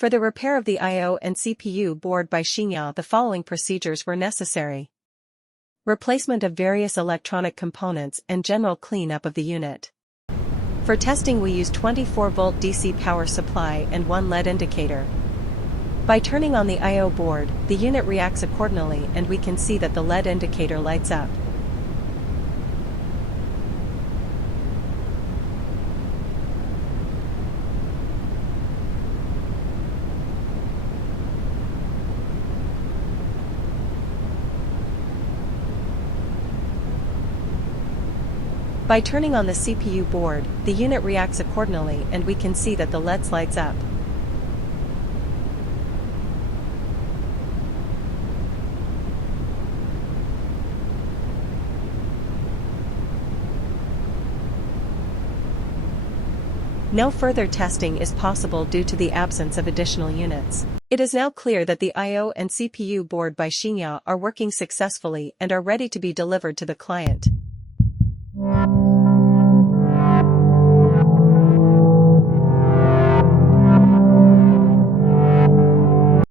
For the repair of the I/O and CPU board by Xinya, the following procedures were necessary. Replacement of various electronic components and general cleanup of the unit. For testing we use 24-volt DC power supply and one LED indicator. By turning on the I/O board, the unit reacts accordingly and we can see that the LED indicator lights up. By turning on the CPU board, the unit reacts accordingly and we can see that the LED lights up. No further testing is possible due to the absence of additional units. It is now clear that the I/O and CPU board by Xinya are working successfully and are ready to be delivered to the client.